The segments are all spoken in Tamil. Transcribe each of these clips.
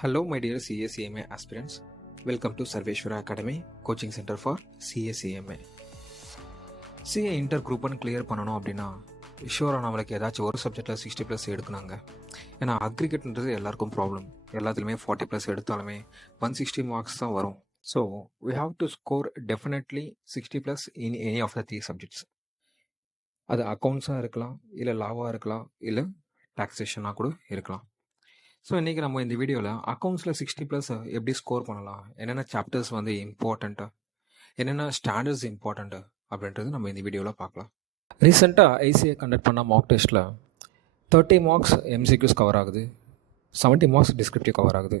Hello, my dear CACMA aspirants. Welcome to Sarveshwara Academy, coaching center for CACMA. CA inter குரூப்னு கிளியர் பண்ணணும் அப்படின்னா ஷூராக நம்மளுக்கு ஏதாச்சும் ஒரு சப்ஜெக்டில் 60+ எடுக்கணுங்க. ஏன்னா அக்ரிகேட்ன்றது எல்லாருக்கும் ப்ராப்ளம். எல்லாத்துலேயுமே 40+ எடுத்தாலுமே 160 மார்க்ஸ் தான் வரும். So we have to score definitely 60+ in any of the 3 subjects. அது அக்கௌண்ட்ஸாக இருக்கலாம், இல்லை லாவாக இருக்கலாம், இல்லை டாக்ஸேஷனாக கூட இருக்கலாம். ஸோ இன்றைக்கி நம்ம இந்த வீடியோவில் அக்கௌண்ட்ஸில் 60+ எப்படி ஸ்கோர் பண்ணலாம், என்னென்ன சாப்டர்ஸ் வந்து இம்பார்ட்டண்ட்டு, என்னென்ன ஸ்டாண்டர்ட்ஸ் இம்பார்ட்டண்ட்டு அப்படின்றது நம்ம இந்த வீடியோவில் பார்க்கலாம். ரீசெண்டாக ஐசிஏ கண்டக்ட் பண்ண மார்க் டெஸ்ட்டில் 30 மார்க்ஸ் எம்சிக்யூஸ் கவர் ஆகுது, 70 மார்க்ஸ் டிஸ்கிரிப்டிவ் கவர் ஆகுது.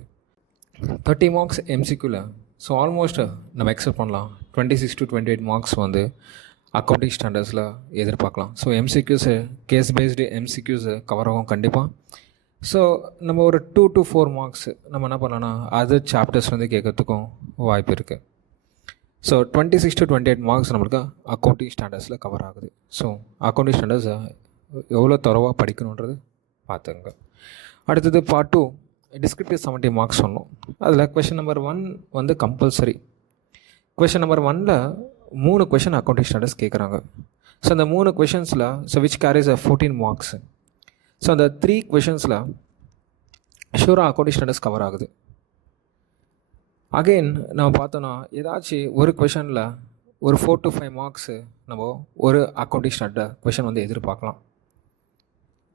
30 மார்க்ஸ் எம்சிக்யூவில் ஸோ ஆல்மோஸ்ட் நம்ம எக்ஸ்பெக்ட் பண்ணலாம் 26 to 28 மார்க்ஸ் வந்து அக்கௌண்டிங் ஸ்டாண்டர்ட்ஸில் எதிர்பார்க்கலாம். ஸோ எம்சிக்யூஸு கேஸ் பேஸ்டு எம்சிக்யூஸு கவர் ஆகும் கண்டிப்பாக. ஸோ நம்ம ஒரு 2 to 4 மார்க்ஸ் நம்ம என்ன பண்ணலாம்னா அதர் சாப்டர்ஸ் வந்து கேட்கறதுக்கும் வாய்ப்பு இருக்குது. ஸோ 26 to 28 மார்க்ஸ் நம்மளுக்கு அக்கௌண்டிங் ஸ்டாண்டர்ட்ஸில் கவர் ஆகுது. ஸோ அக்கௌண்டிங் ஸ்டாண்டர்ட்ஸ் எவ்வளோ தரவாக படிக்கணுன்றது பார்த்துங்க. அடுத்தது பார்ட் 2 டிஸ்கிரிப்டிவ் 70 மார்க்ஸ் சொன்னோம். அதில் கொஷின் நம்பர் 1 வந்து கம்பல்சரி. கொஷின் நம்பர் 1ல் 3 கொஷின் அக்கௌண்டிங் ஸ்டாண்டர்ட்ஸ் கேட்குறாங்க. ஸோ அந்த 3 கொஷின்ஸில் so which carries 14 marks. So அந்த 3 கொஷின்ஸில் ஷூராக அக்கௌண்டிங் ஸ்டாண்டர்ட்ஸ் கவர் ஆகுது. அகெயின் நம்ம பார்த்தோன்னா ஏதாச்சும் ஒரு கொஷனில் ஒரு 4 to 5 மார்க்ஸு நம்ம ஒரு அக்கௌண்டிங் ஸ்டாண்டர்ட் கொஷின் வந்து எதிர்பார்க்கலாம்.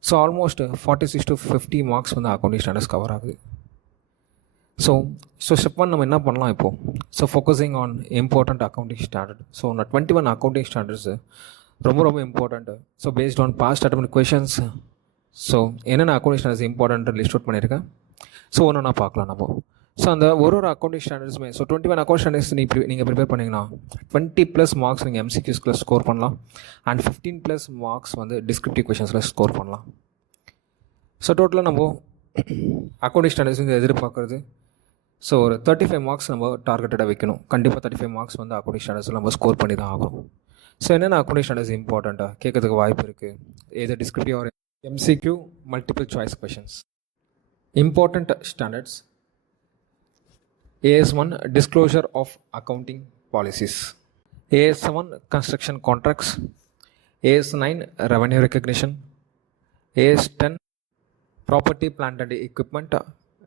ஸோ ஆல்மோஸ்ட் 46 to 50 மார்க்ஸ் வந்து அக்கௌண்டிங் ஸ்டாண்டர்ட்ஸ் கவர் ஆகுது. ஸோ ஸ்டெப் 1 நம்ம என்ன பண்ணலாம் இப்போது. So focusing on important accounting standard. So நான் 21 அக்கௌண்டிங் ஸ்டாண்டர்ட்ஸு ரொம்ப important. So based on past attempt questions so என்னென்ன accounting standards important list out பண்ணியிருக்கேன். ஸோ ஒன்று நான் பார்க்கலாம் நம்ம. ஸோ அந்த ஒரு அக்கௌண்டிங் ஸ்டாண்டர்ட்ஸுமே ஸோ 21 அக்கௌண்ட் ஸ்டாண்டர்ட்ஸ் நீங்கள் ப்ரிப்பேர் பண்ணிங்கன்னா 20+ மார்க்ஸ் நீங்கள் எம்சிக்யூஸ்க்குள்ள ஸ்கோர் பண்ணலாம் அண்ட் 15+ மார்க்ஸ் வந்து டிஸ்கிரிப்டிவ் கொஷின்ஸில் ஸ்கோர் பண்ணலாம். ஸோ டோட்டலாக நம்ம அக்கௌண்டிங் ஸ்டாண்டர்ட்ஸ் வந்து எதிர்பார்க்குறது ஸோ ஒரு 35 மார்க்ஸ் நம்ம டார்கெட்டடாக வைக்கணும். கண்டிப்பாக 35 மார்க்ஸ் வந்து அக்கௌண்டிங் ஸ்டாண்டர்ட்ஸில் நம்ம ஸ்கோர் பண்ணி தான் ஆகணும். ஸோ என்னென்ன அக்கௌண்டிங் ஸ்டாண்டர்ட்ஸ் இம்பார்ட்டண்ட்டாக கேட்கறதுக்கு வாய்ப்பு இருக்குது. எது descriptive or MCQ multiple choice questions. Important standards. AS1 disclosure of accounting policies. AS7 construction contracts. AS9 revenue recognition. AS10 property plant and equipment.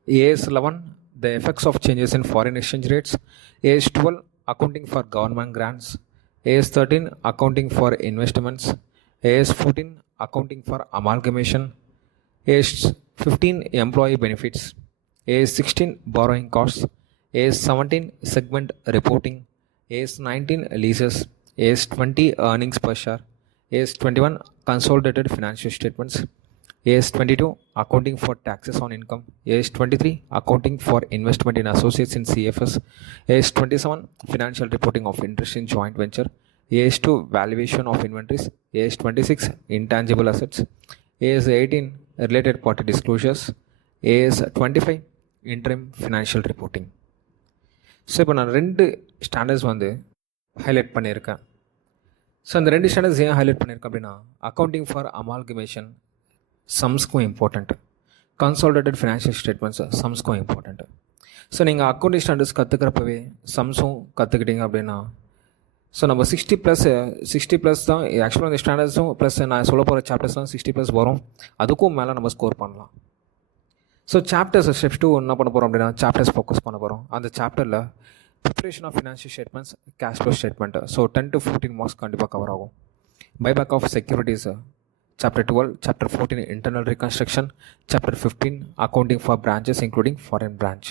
AS11 the effects of changes in foreign exchange rates. AS12 accounting for government grants. AS13 accounting for investments. AS14 accounting for amalgamation. AS15 employee benefits. AS16 borrowing costs. AS17 segment reporting. AS19 leases. AS20 earnings per share. AS21 consolidated financial statements. AS22 accounting for taxes on income. AS23 accounting for investment in associates in CFS. AS27 financial reporting of interest in joint venture. AS2 valuation of inventories. AS26 intangible assets. AS18 related party disclosures. AS25 interim financial reporting. So இப்போ நான் 2 ஸ்டாண்டர்ட்ஸ் வந்து ஹைலைட் பண்ணியிருக்கேன். ஸோ அந்த 2 ஸ்டாண்டர்ட்ஸ் ஏன் ஹைலைட் பண்ணியிருக்கேன் அப்படின்னா அக்கௌண்டிங் ஃபார் அமால்கமேஷன் சம்ஸ்க்கும் இம்பார்ட்டண்ட்டு, கன்சாலிடேட்டட் ஃபினான்ஷியல் ஸ்டேட்மெண்ட்ஸ் சம்ஸ்க்கும் இம்பார்ட்டண்ட்டு. ஸோ நீங்கள் அக்கௌண்டிங் ஸ்டாண்டர்ட்ஸ் கற்றுக்கிறப்பவே சம்ஸும் கற்றுக்கிட்டீங்க அப்படின்னா ஸோ நம்ம 60+ தான் ஆக்சுவலாக இந்த ஸ்டாண்டர்ட்ஸும் ப்ளஸ் நான் சொல்ல போகிற சாப்டர்ஸ்லாம் 60+ வரும். அதுக்கும் மேலே நம்ம ஸ்கோர் பண்ணலாம். ஸோ சாப்டர்ஸ் ஸ்டெப்ஸ் 2 என்ன பண்ண போகிறோம் அப்படின்னா சாப்டர்ஸ் ஃபோக்கஸ் பண்ண போகிறோம். அந்த சாப்டரில் preparation of financial statements, cash flow statement so 10 to 14 marks கண்டிப்பாக கவர் ஆகும். Buyback of securities chapter 12, chapter 14 internal reconstruction, chapter 15 accounting for branches including foreign branch.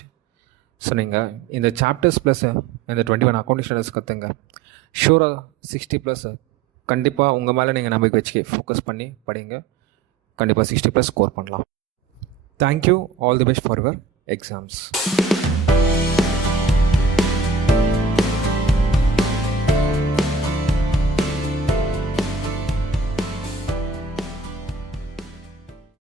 So நீங்கள் இந்த சாப்டர்ஸ் ப்ளஸ் இந்த 21 அக்கௌண்டிங் ஸ்டாண்டர்ட்ஸ் கற்றுங்க. ஷூராக 60+ கண்டிப்பாக உங்கள் மேலே நீங்கள் நம்பிக்கை வச்சு ஃபோக்கஸ் பண்ணி படிங்க. கண்டிப்பாக 60+ ஸ்கோர் பண்ணலாம். Thank you. All the best for your exams.